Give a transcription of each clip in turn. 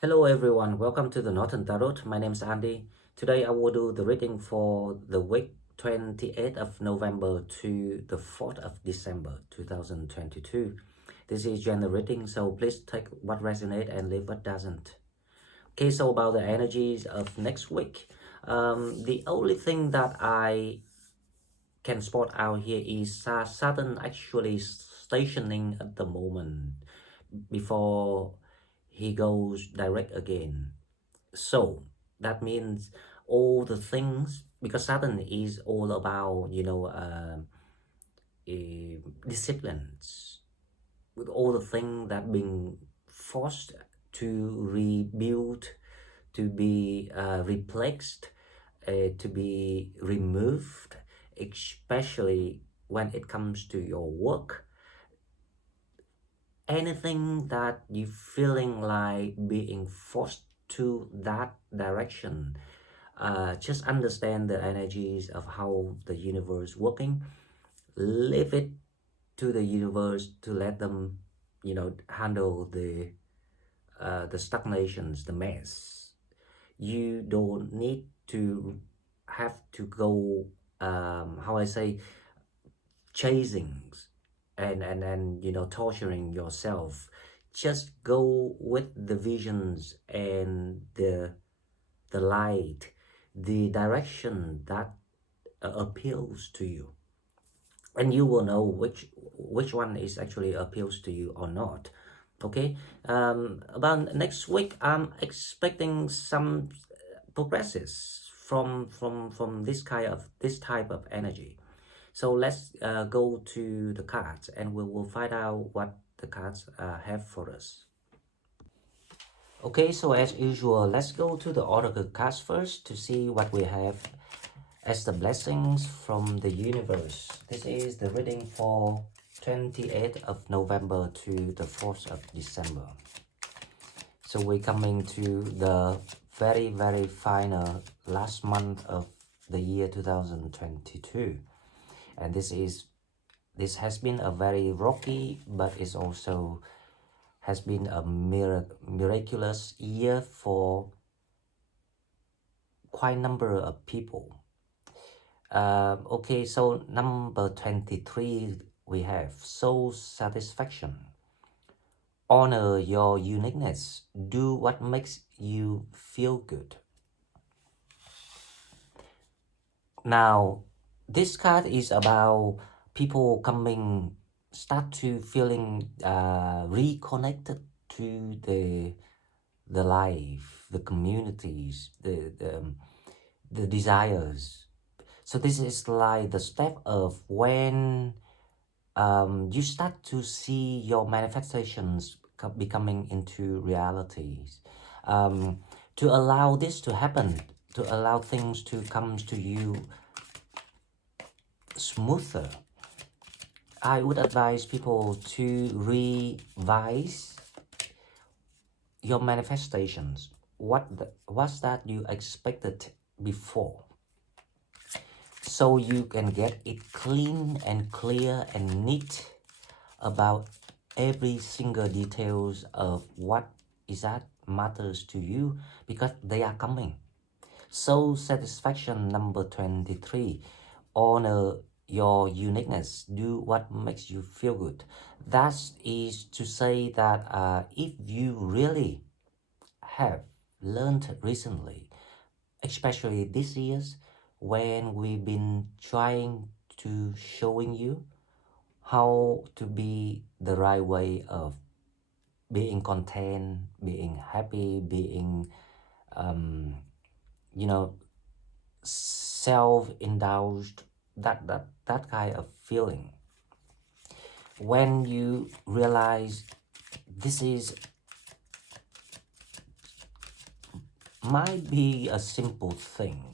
Hello everyone, welcome to the Northern Tarot. My name is Andy. Today I will do the reading for the week 28th of November to the 4th of December 2022. This is general reading, so please take what resonates and leave what doesn't. Okay, so about the energies of next week. The only thing that I can spot out here is Saturn actually stationing at the moment before he goes direct again. So that means all the things, because Saturn is all about disciplines, with all the things that being forced to rebuild, to be replaced, to be removed, especially when it comes to your work. Anything that you feeling like being forced to that direction, just understand the energies of how the universe working. Leave it to the universe to let them handle the stagnations, the mess. You don't need to have to go how I say chasing and torturing yourself. Just go with the visions and the light, the direction that appeals to you, and you will know which one is actually appeals to you or not. Okay, about next week, I'm expecting some progresses from this type of energy. So let's go to the cards and we will find out what the cards have for us. Okay, so as usual, let's go to the oracle cards first to see what we have as the blessings from the universe. This is the reading for 28th of November to the 4th of December. So we're coming to the very final last month of the year 2022. And this has been a very rocky, but it's also has been a miraculous year for quite a number of people. Okay, so number 23 we have soul satisfaction. Honor your uniqueness. Do what makes you feel good. Now, this card is about people start to feeling reconnected to the life, the communities, the desires. So this is like the step of when you start to see your manifestations becoming into realities. To allow this to happen, to allow things to come to you smoother, I would advise people to revise your manifestations. What's that you expected before? So you can get it clean and clear and neat about every single details of what is that matters to you, because they are coming. Soul satisfaction number 23. Honor your uniqueness. Do what makes you feel good. That is to say that if you really have learned recently, especially this years, when we've been trying to showing you how to be the right way of being content, being happy, being self-indulged, that kind of feeling. When you realize this is might be a simple thing,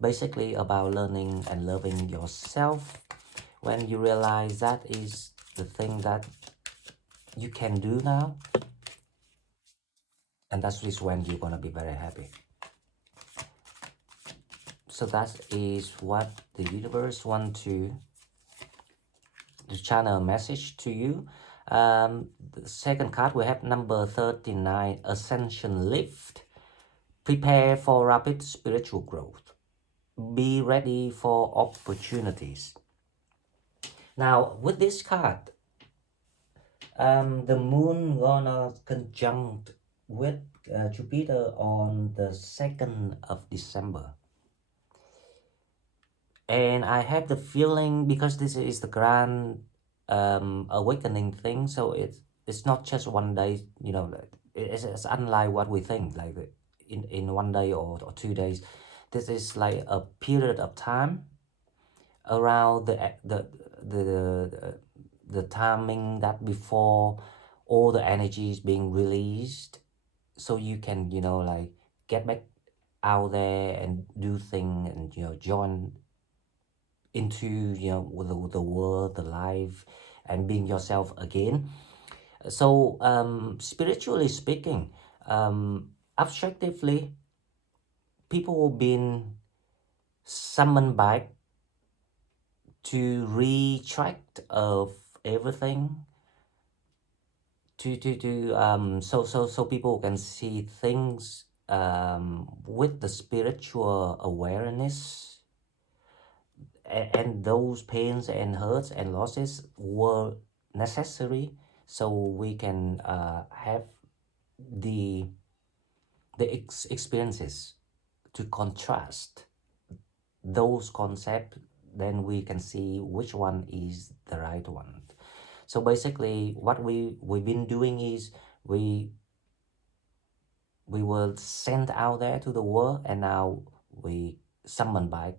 basically about learning and loving yourself. When you realize that is the thing that you can do now, and that is when you're gonna be very happy. So that is what the universe wants to channel a message to you. The second card, we have number 39, Ascension Lift. Prepare for rapid spiritual growth. Be ready for opportunities. Now, with this card, the moon gonna conjunct with Jupiter on the 2nd of December. And I have the feeling, because this is the grand awakening thing, so it's not just one day, you know, it's unlike what we think, like in 1 day or 2 days. This is like a period of time around the timing that before all the energy is being released, so you can, you know, like get back out there and do things, and, you know, join into, you know, the world, the life, and being yourself again. So spiritually speaking, objectively, people have been summoned back to retract of everything, so people can see things with the spiritual awareness, and those pains and hurts and losses were necessary, so we can have the experiences to contrast those concepts. Then we can see which one is the right one. So basically what we've been doing is we were sent out there to the world, and now we summon back,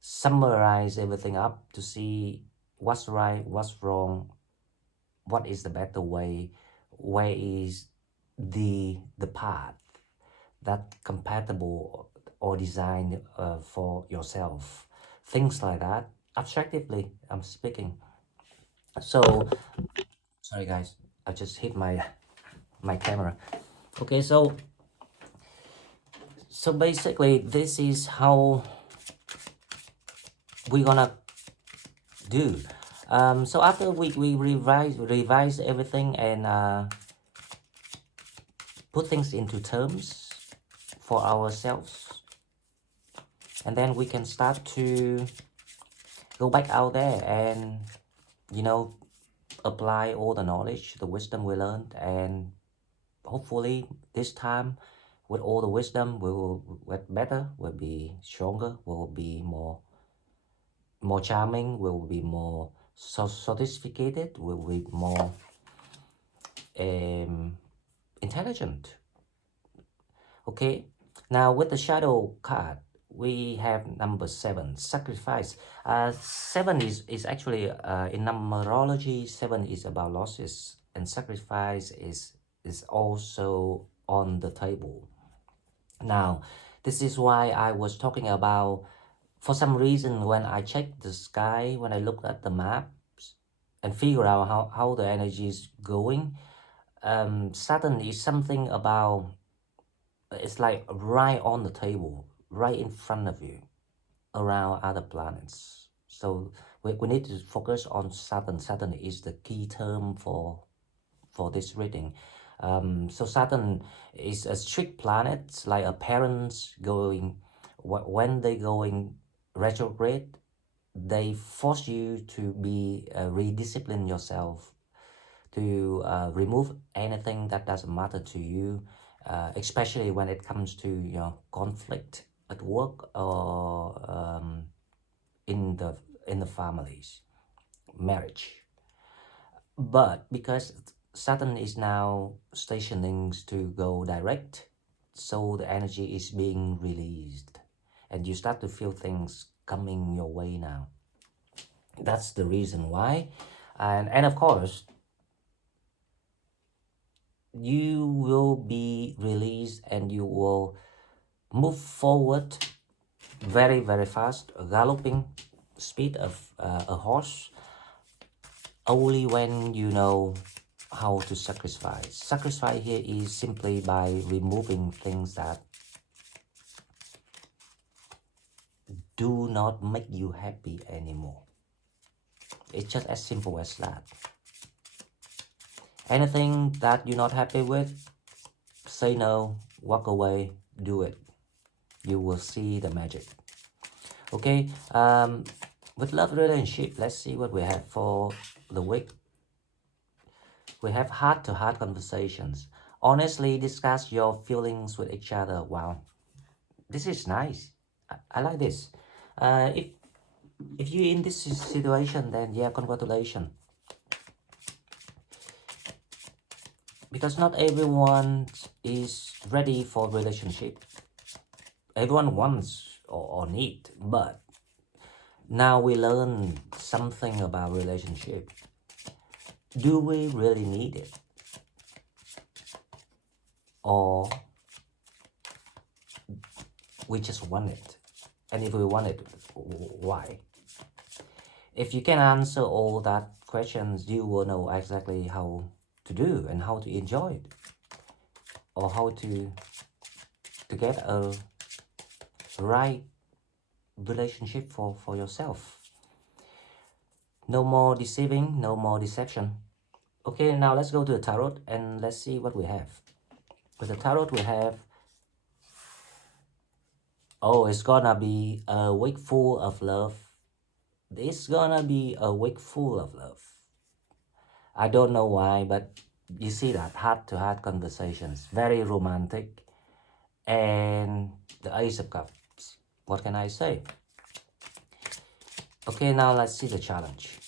summarize everything up to see what's right, what's wrong, what is the better way, where is the path that compatible or designed for yourself, things like that. Objectively, I'm speaking. So sorry guys, I just hit my camera. Okay, so basically this is how we're gonna do. So after we revise everything and put things into terms for ourselves, and then we can start to go back out there and, you know, apply all the knowledge, the wisdom we learned, and hopefully this time with all the wisdom we will get better, we'll be stronger, we'll be more charming, we'll be more sophisticated, we'll be more intelligent. Okay, now with the shadow card we have number 7, sacrifice. 7 is actually in numerology, 7 is about losses, and sacrifice is also on the table. Now this is why I was talking about, for some reason when I checked the sky, when I looked at the maps and figure out how the energy is going, Saturn is something about, it's like right on the table, right in front of you, around other planets. So we need to focus on Saturn. Saturn is the key term for this reading. So Saturn is a strict planet, like a parents going, when they going retrograde, they force you to be rediscipline yourself, to remove anything that doesn't matter to you, especially when it comes to, you know, conflict at work or in the families, marriage. But because Saturn is now stationing to go direct, so the energy is being released, and you start to feel things coming your way now. That's the reason why. And of course, you will be released and you will move forward very, very fast, galloping speed of a horse, only when you know how to sacrifice. Sacrifice here is simply by removing things that do not make you happy anymore. It's just as simple as that. Anything that you're not happy with, say no, walk away, do it. You will see the magic. Okay, with love relationship, let's see what we have for the week. We have heart-to-heart conversations. Honestly, discuss your feelings with each other. Wow, this is nice. I like this. If you're in this situation, then yeah, congratulations. Because not everyone is ready for relationship. Everyone wants or need, but now we learn something about relationship. Do we really need it? Or we just want it? And if we want it, why? If you can answer all that questions, you will know exactly how to do and how to enjoy it, or how to get a right relationship for yourself. No more deceiving, no more deception. Okay, now let's go to the tarot and let's see what we have. With the tarot we have, oh, it's gonna be a week full of love. It's gonna be a week full of love. I don't know why, but you see that heart-to-heart conversations, very romantic. And the Ace of Cups. What can I say? Okay, now let's see the challenge.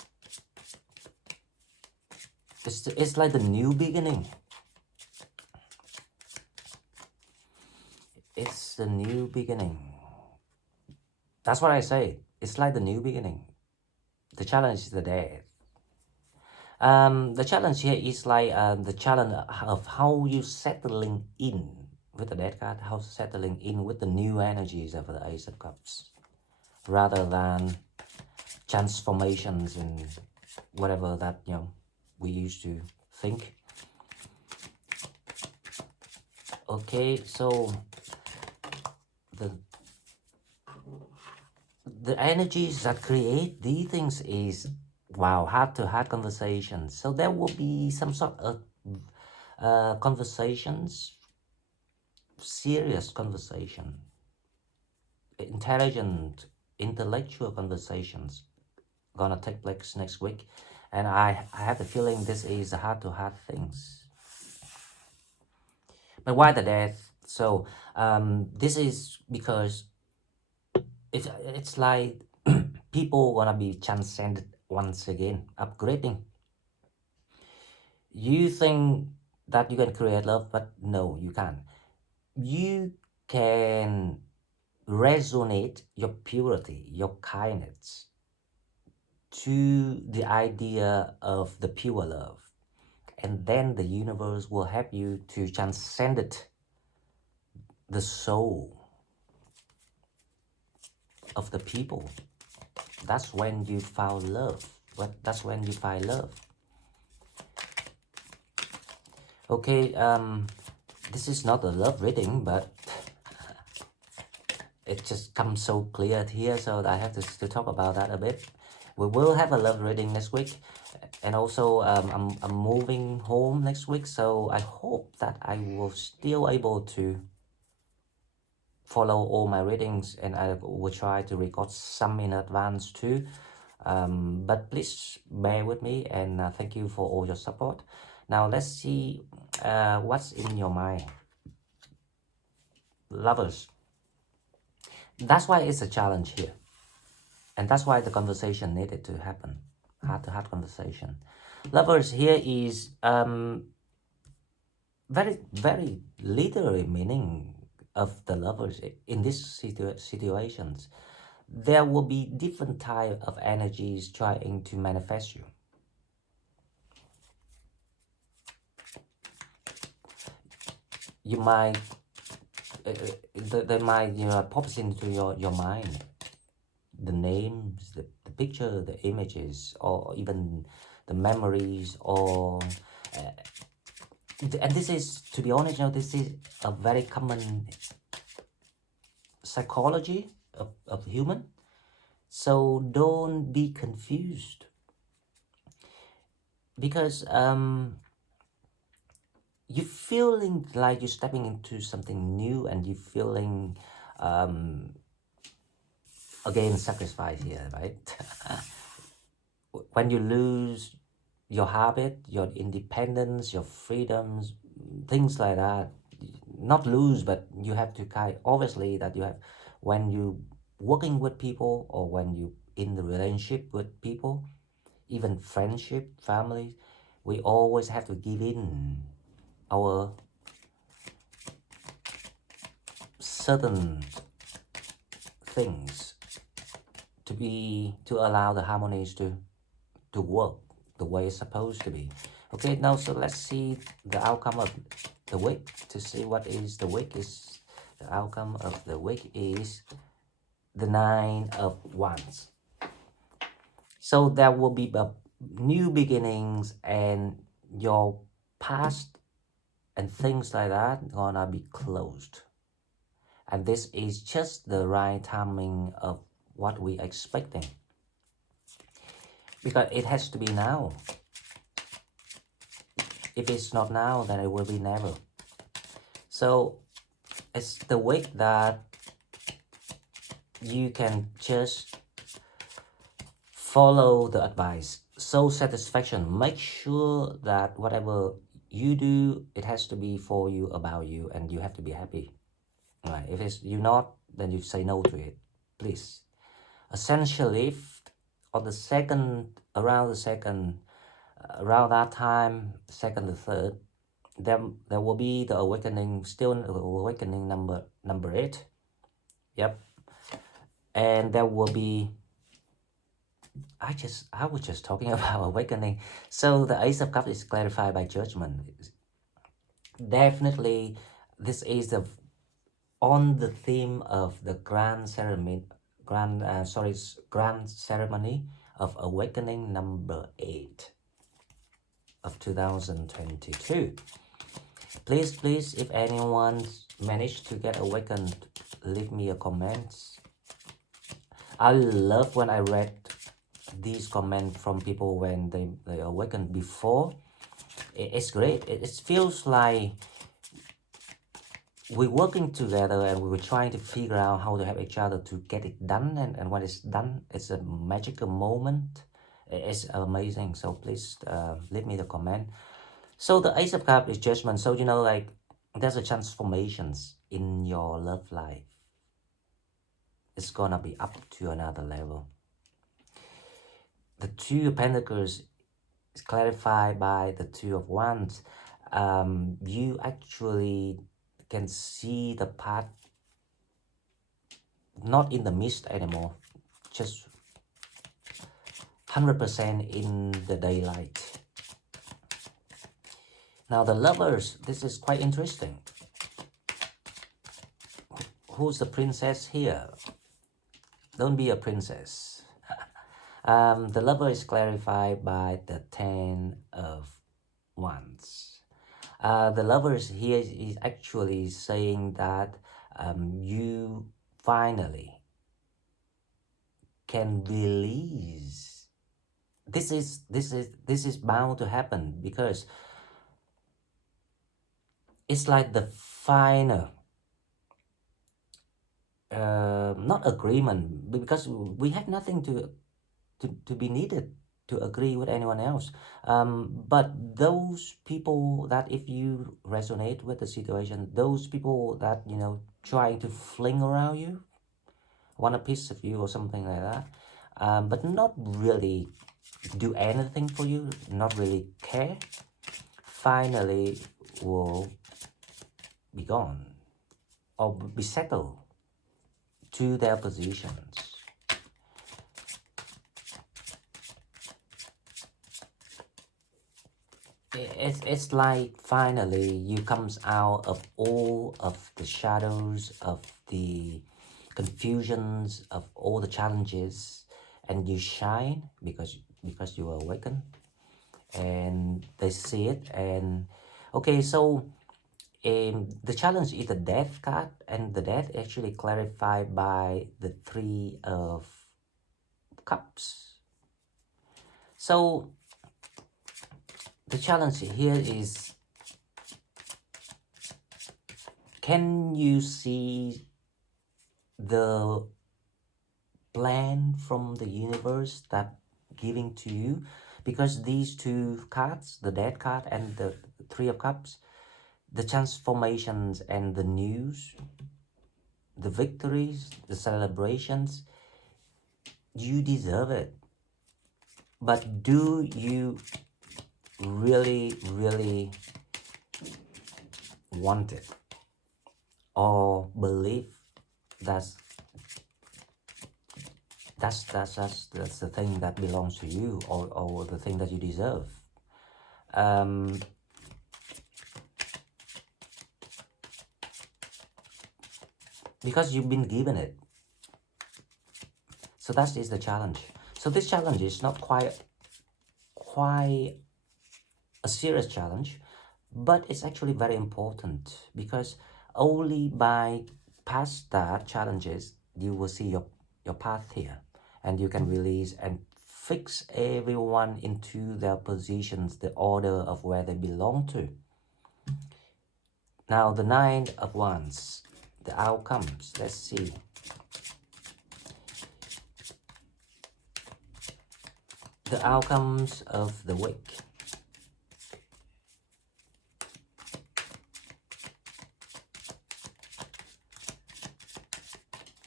It's like the new beginning. It's the new beginning. That's what I say. It's like the new beginning. The challenge is the death. The challenge here is like the challenge of how you settling in with the death card, how settling in with the new energies of the Ace of Cups, rather than transformations and whatever that we used to think. Okay, so the energies that create these things is, wow, heart-to-heart conversations. So there will be some sort of conversations, serious conversation, intelligent, intellectual conversations gonna take place next week. And I have the feeling this is a heart-to-heart things. But why the death? So this is because it's like people wanna be transcended once again, upgrading. You think that you can create love, but no, you can't. You can resonate your purity, your kindness to the idea of the pure love. And then the universe will help you to transcend it, the soul of the people. That's when you found love. That's when you find love. Okay, this is not a love reading, but it just comes so clear here, so I have to talk about that a bit. We will have a love reading next week, and also I'm moving home next week, so I hope that I will still able to follow all my readings, and I will try to record some in advance too. But please bear with me, and thank you for all your support. Now let's see what's in your mind. Lovers. That's why it's a challenge here. And that's why the conversation needed to happen. Heart-to-heart conversation. Lovers here is very, very literary meaning of the lovers in these situations. There will be different type of energies trying to manifest you. You might, they might pops into your mind. The names, the picture, the images, or even the memories, or and this is, to be honest, this is a very common psychology of human. So don't be confused, because you're feeling like you're stepping into something new, and you're feeling um, again sacrifice here, right? When you lose your habit, your independence, your freedoms, things like that, not lose, but you have to kind obviously that you have, when you working with people, or when you in the relationship with people, even friendship, family, we always have to give in our certain things to allow the harmonies to work the way it's supposed to be. Okay, now so let's see the outcome of the week. To see what is the week is, the outcome of the week is the Nine of Wands. So there will be new beginnings, and your past and things like that gonna be closed. And this is just the right timing of what we expecting, because it has to be now. If it's not now, then it will be never. So it's the week that you can just follow the advice. So satisfaction. Make sure that whatever you do, it has to be for you, about you, and you have to be happy. Right? If it's you not, then you say no to it, please. Essentially, on the second, around that time, second to third, there will be the awakening, still awakening number 8. Yep. And there will be, I was just talking about awakening. So the Ace of Cups is clarified by judgment. Definitely, this is on the theme of the grand ceremony, grand ceremony of awakening number 8 of 2022. Please, if anyone managed to get awakened, leave me a comment. I love when I read these comments from people when they awakened before. It's great. It feels like we're working together, and we were trying to figure out how to help each other to get it done. And when it's done, it's a magical moment. It's amazing. So please leave me the comment. So the Ace of Cups is judgment. So, like, there's a transformations in your love life. It's gonna be up to another level. The Two of Pentacles is clarified by the Two of Wands. You actually can see the path not in the mist anymore, just 100% in the daylight. Now the Lovers, this is quite interesting. Who's the princess here? Don't be a princess. The Lover is clarified by the Ten of Wands. The Lovers here is actually saying that you finally can release. This is bound to happen, because it's like the final not agreement, because we have nothing to be needed to agree with anyone else. But those people that, if you resonate with the situation, those people that, trying to fling around you, want a piece of you or something like that, but not really do anything for you, not really care, finally will be gone or be settled to their positions. It's like finally you comes out of all of the shadows, of the confusions, of all the challenges, and you shine because you are awakened, and they see it. And okay, so the challenge is the Death card, and the Death actually clarified by the Three of Cups. So the challenge here is can you see the plan from the universe that giving to you? Because these two cards, the Death card and the Three of Cups, the transformations and the news, the victories, the celebrations, you deserve it. But do you really want it, or believe that's that's the thing that belongs to you, or the thing that you deserve? Because you've been given it. So that is the challenge. So this challenge is not quite a serious challenge, but it's actually very important, because only by past that challenges you will see your path here, and you can release and fix everyone into their positions, the order of where they belong to. Now the Nine of Wands, the outcomes, let's see. The outcomes of the week.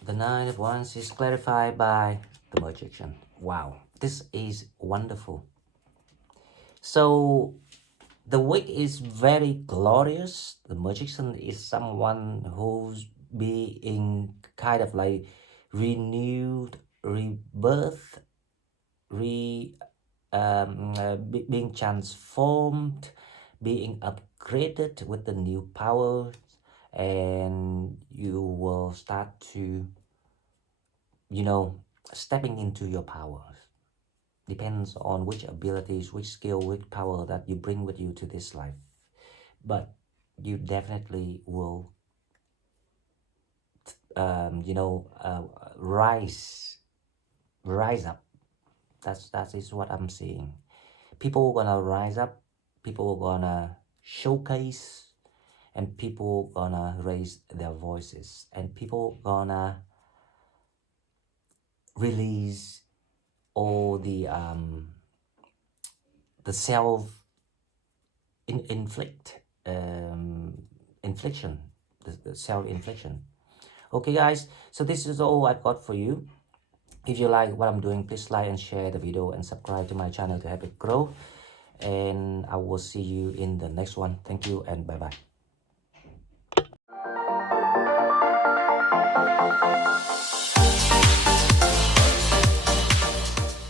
The Nine of Wands is clarified by the Magician. Wow, this is wonderful. So the week is very glorious. The Magician is someone who's being kind of like renewed, rebirth, being transformed, being upgraded with the new power, and you will start to, stepping into your powers. Depends on which abilities, which skill, which power that you bring with you to this life. But you definitely will, rise up. That is what I'm seeing. People gonna rise up. People gonna showcase, and people gonna raise their voices, and people gonna release all the self infliction, the self infliction. Okay guys, so this is all I've got for you. If you like what I'm doing, please like and share the video and subscribe to my channel to help it grow, and I will see you in the next one. Thank you and bye bye.